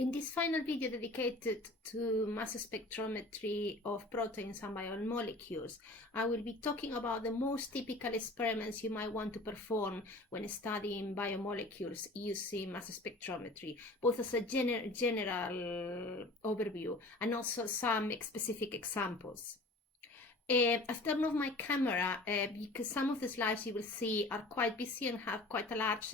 In this final video dedicated to mass spectrometry of proteins and biomolecules, I will be talking about the most typical experiments you might want to perform when studying biomolecules using mass spectrometry, both as a general overview and also some specific examples. I've turned off my camera because some of the slides you will see are quite busy and have quite a large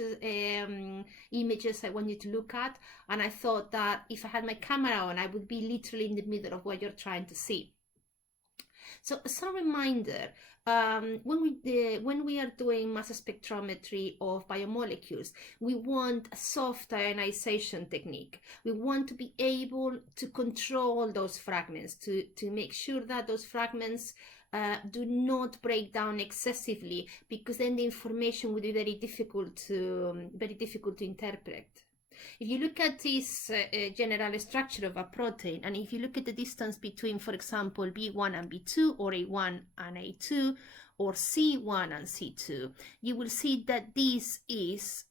images I want you to look at, and I thought that if I had my camera on, I would be literally in the middle of what you're trying to see. So as a reminder, when we are doing mass spectrometry of biomolecules, we want a soft ionization technique. We want to be able to control those fragments, to make sure that those fragments do not break down excessively, because then the information would be very difficult to interpret. If you look at this general structure of a protein, and if you look at the distance between, for example, B1 and B2, or A1 and A2, or C1 and C2, you will see that this is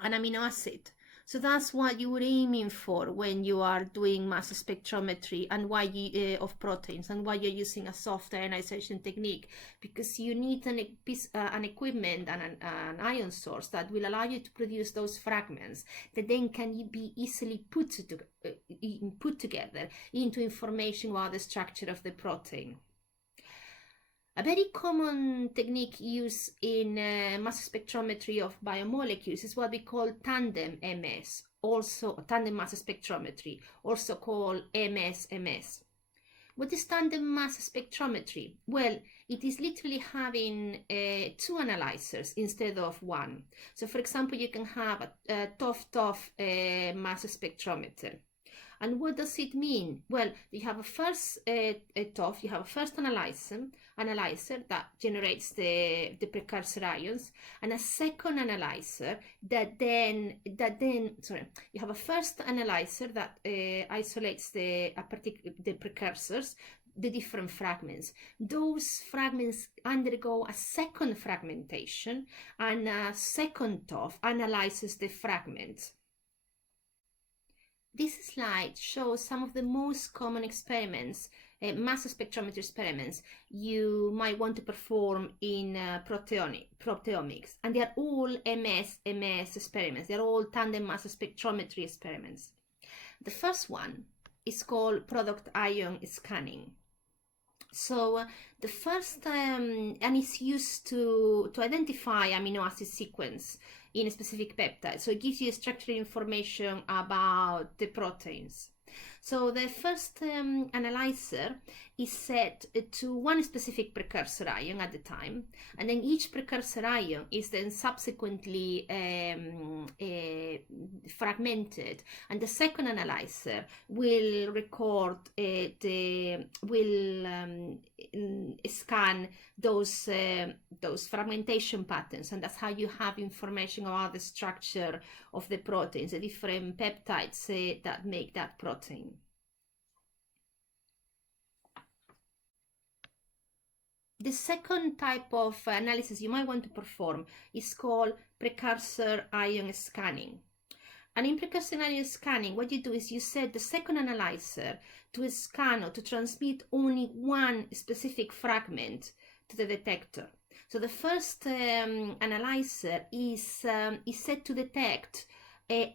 an amino acid. So that's what you are aiming for when you are doing mass spectrometry and why of proteins, and why you're using a soft ionization technique, because you need an equipment and an ion source that will allow you to produce those fragments that then can be easily put together into information about the structure of the protein. A very common technique used in mass spectrometry of biomolecules is what we call tandem MS, also tandem mass spectrometry, also called MS-MS. What is tandem mass spectrometry? Well, it is literally having two analyzers instead of one. So for example, you can have a TOF mass spectrometer. And what does it mean? Well, you have a first TOF, you have a first analyzer that generates the precursor ions, and a second analyzer you have a first analyzer that isolates the precursors, the different fragments. Those fragments undergo a second fragmentation, and a second TOF analyzes the fragments. This slide shows some of the most common experiments, mass spectrometry experiments you might want to perform in proteomics, and they are all MS experiments. They are all tandem mass spectrometry experiments. The first one is called product ion scanning. So the first, and it's used to identify amino acid sequence in a specific peptide. So it gives you structural information about the proteins. So the first analyzer is set to one specific precursor ion at the time, and then each precursor ion is then subsequently fragmented, and the second analyzer will record scan those fragmentation patterns, and that's how you have information about the structure of the proteins, the different peptides that make that protein. The second type of analysis you might want to perform is called precursor ion scanning. And in precursor ion scanning, what you do is you set the second analyzer to scan or to transmit only one specific fragment to the detector. So the first analyzer is set to detect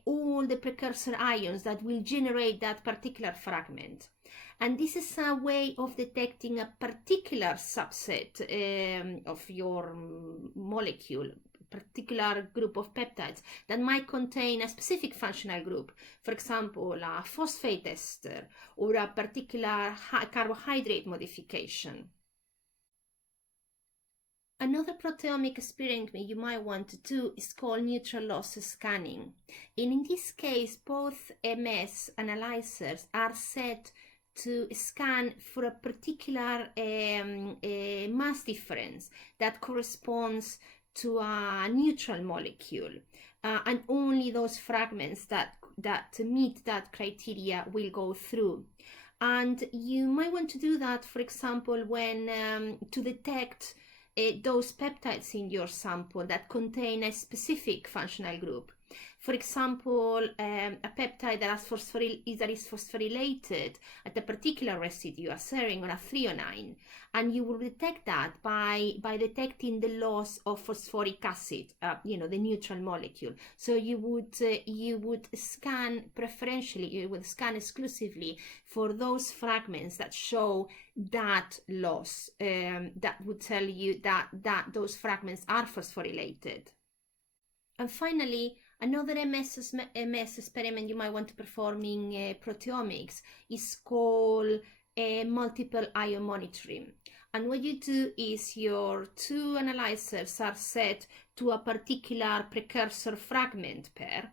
all the precursor ions that will generate that particular fragment. And this is a way of detecting a particular subset of your molecule, particular group of peptides that might contain a specific functional group, for example, a phosphate ester or a particular carbohydrate modification. Another proteomic experiment you might want to do is called neutral loss scanning. And in this case, both MS analyzers are set to scan for a particular mass difference that corresponds to a neutral molecule, and only those fragments that meet that criteria will go through. And you might want to do that, for example, when to detect those peptides in your sample that contain a specific functional group. For example, a peptide that is phosphorylated at a particular residue, a serine or a threonine, and you will detect that by detecting the loss of phosphoric acid, the neutral molecule. So you would scan preferentially, you would scan exclusively for those fragments that show that loss, that would tell you that those fragments are phosphorylated. And finally, another MS experiment you might want to perform in proteomics is called multiple ion monitoring. And what you do is your two analyzers are set to a particular precursor fragment pair,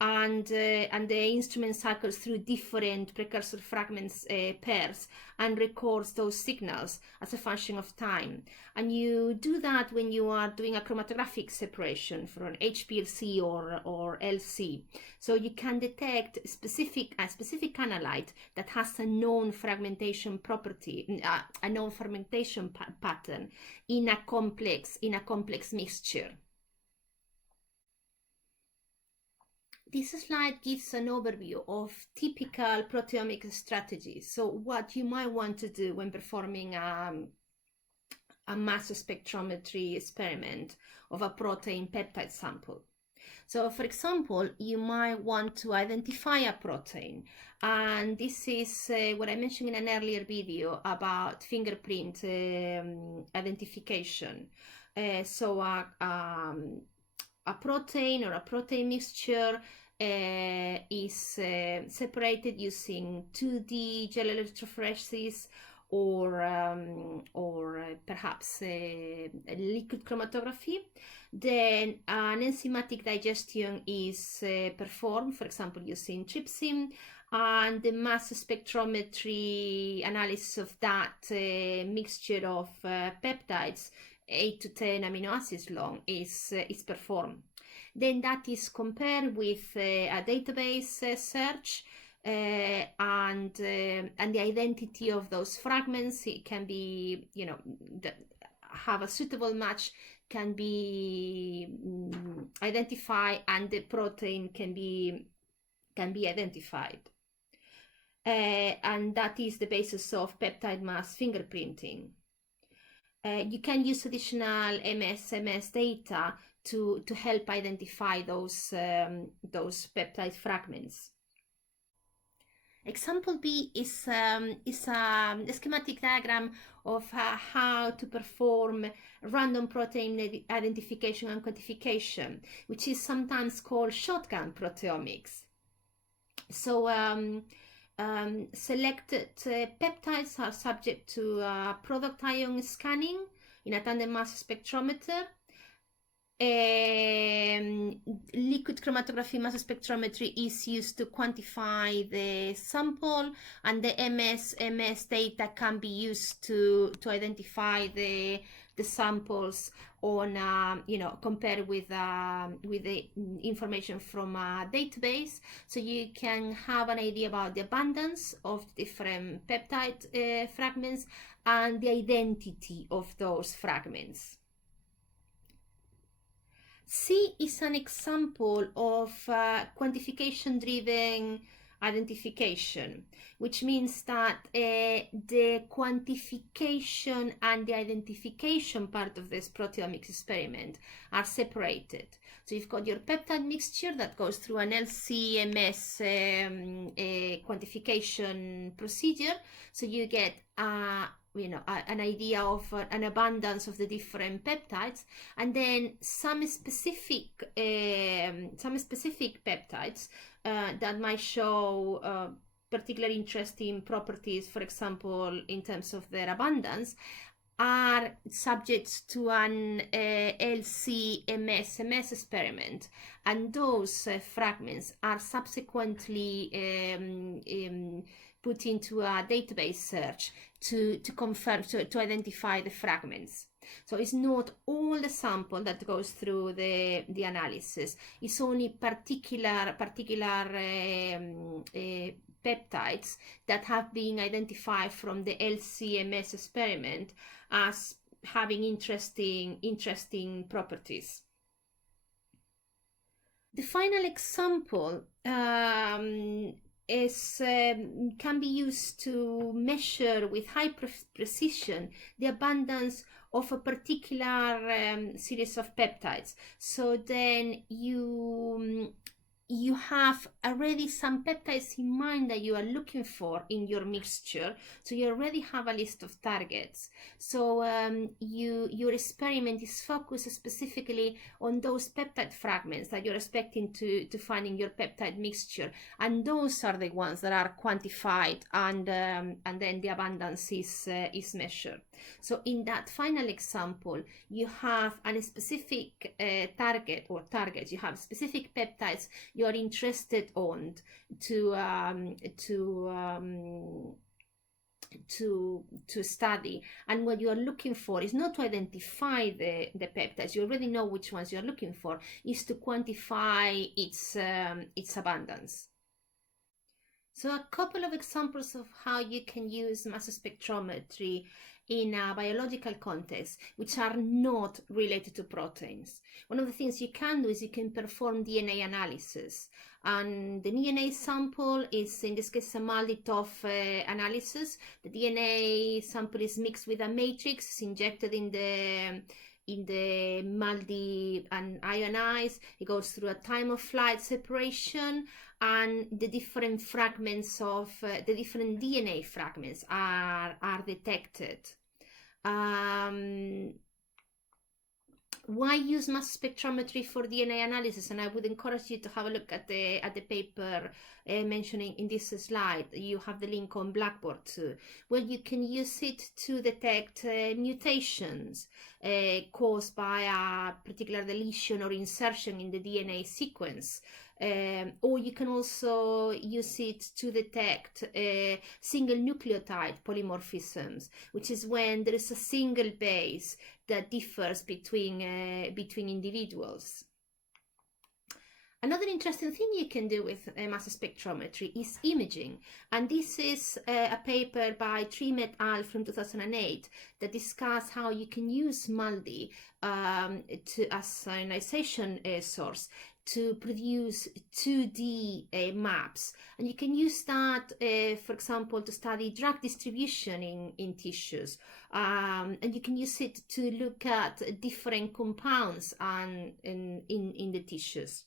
and the instrument cycles through different precursor fragments pairs and records those signals as a function of time. And you do that when you are doing a chromatographic separation for an HPLC or LC. So you can detect a specific analyte that has a known fragmentation property, a known fermentation pattern in a complex mixture. This slide gives an overview of typical proteomic strategies. So what you might want to do when performing a mass spectrometry experiment of a protein peptide sample. So for example, you might want to identify a protein, and this is what I mentioned in an earlier video about fingerprint identification. So a protein or a protein mixture is separated using 2D gel electrophoresis or perhaps liquid chromatography. Then an enzymatic digestion is performed, for example, using trypsin, and the mass spectrometry analysis of that mixture of peptides, 8 to 10 amino acids long, is performed. Then that is compared with a database search, and the identity of those fragments. It can be, have a suitable match, can be identified, and the protein can be identified. And that is the basis of peptide mass fingerprinting. You can use additional MS data to help identify those peptide fragments. Example B is a schematic diagram of how to perform random protein identification and quantification, which is sometimes called shotgun proteomics. So selected peptides are subject to product ion scanning in a tandem mass spectrometer. Liquid chromatography mass spectrometry is used to quantify the sample, and the MS data can be used to identify the samples on compared with the information from a database, so you can have an idea about the abundance of different peptide fragments and the identity of those fragments. C is an example of quantification-driven identification, which means that the quantification and the identification part of this proteomics experiment are separated. So you've got your peptide mixture that goes through an LC-MS quantification procedure, so you get an idea of an abundance of the different peptides, and then some specific peptides that might show particular interesting properties, for example, in terms of their abundance, are subject to an LC-MS experiment, and those fragments are subsequently put into a database search to confirm, to identify the fragments. So it's not all the sample that goes through the analysis. It's only particular peptides that have been identified from the LC-MS experiment as having interesting properties. The final example can be used to measure with high precision the abundance of a particular series of peptides. So then you have already some peptides in mind that you are looking for in your mixture, so you already have a list of targets. So your experiment is focused specifically on those peptide fragments that you're expecting to find in your peptide mixture, and those are the ones that are quantified, and then the abundance is measured. So in that final example, you have a specific target or targets. You have specific peptides you're interested on to study, and what you are looking for is not to identify the peptides. You already know which ones you are looking for, is to quantify its abundance. So a couple of examples of how you can use mass spectrometry in a biological context, which are not related to proteins. One of the things you can do is you can perform DNA analysis. And the DNA sample is, in this case, a MALDI-TOF analysis. The DNA sample is mixed with a matrix, injected in the MALDI and ionized. It goes through a time of flight separation, and the different fragments of the different DNA fragments are detected. Why use mass spectrometry for DNA analysis? And I would encourage you to have a look at the paper mentioning in this slide. You have the link on Blackboard too. Well, you can use it to detect mutations caused by a particular deletion or insertion in the DNA sequence. Or you can also use it to detect single nucleotide polymorphisms, which is when there is a single base that differs between individuals. Another interesting thing you can do with mass spectrometry is imaging, and this is a paper by Trimm et al. From 2008 that discuss how you can use MALDI as an ionization source to produce 2D maps, and you can use that, for example, to study drug distribution in tissues, and you can use it to look at different compounds in the tissues.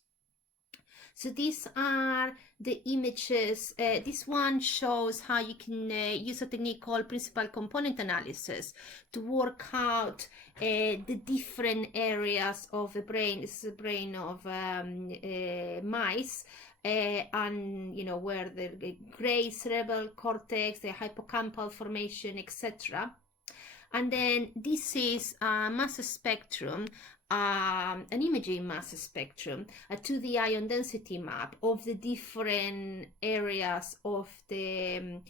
So these are the images. This one shows how you can use a technique called principal component analysis to work out the different areas of the brain. This is the brain of mice. And where the gray cerebral cortex, the hippocampal formation, etc. And then this is a mass spectrum, an imaging mass spectrum, a 2D ion density map of the different areas of the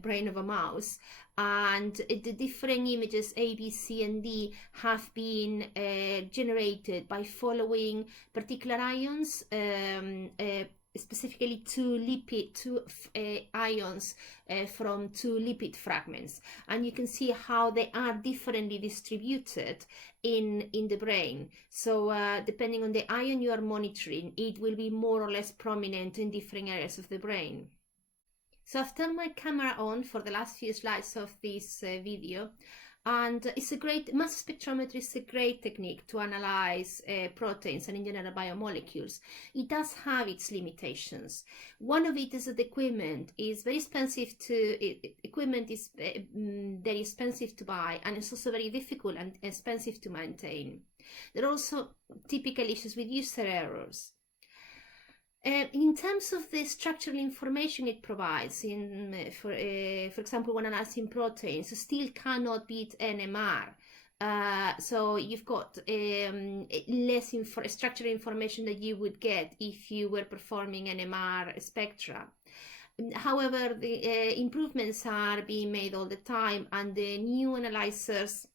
brain of a mouse, and the different images A, B, C, and D have been generated by following particular ions, specifically two ions from two lipid fragments, and you can see how they are differently distributed in the brain. So depending on the ion you are monitoring, it will be more or less prominent in different areas of the brain. So I've turned my camera on for the last few slides of this video, and mass spectrometry is a great technique to analyze proteins and in general biomolecules. It does have its limitations. One of it is that the equipment is very expensive very expensive to buy, and it's also very difficult and expensive to maintain. There are also typical issues with user errors. In terms of the structural information it provides, for example, when analyzing proteins, still cannot beat NMR. So you've got less structural information that you would get if you were performing NMR spectra. However, the improvements are being made all the time, and the new analyzers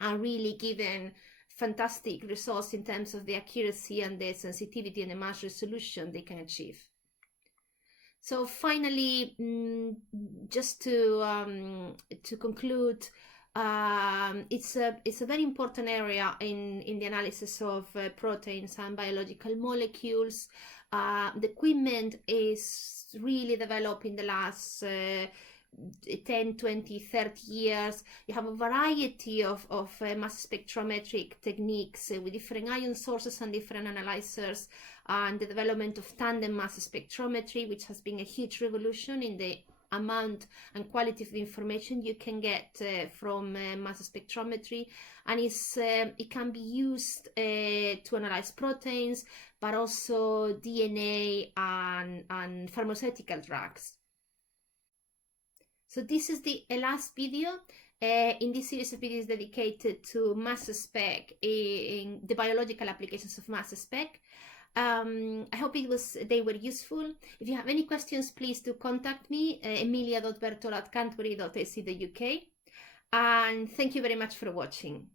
are really given fantastic results in terms of the accuracy and the sensitivity and the mass resolution they can achieve. So finally, just to conclude, It's a very important area in the analysis of proteins and biological molecules. The equipment is really developed in the last 10, 20, 30 years. You have a variety of mass spectrometric techniques with different ion sources and different analyzers, and the development of tandem mass spectrometry, which has been a huge revolution in the amount and quality of the information you can get from mass spectrometry, and it can be used to analyze proteins, but also DNA and pharmaceutical drugs. So this is the last video in this series of videos dedicated to mass spec, in the biological applications of mass spec. I hope they were useful. If you have any questions, please do contact me, emilia.bertol@canterbury.ac.uk. And thank you very much for watching.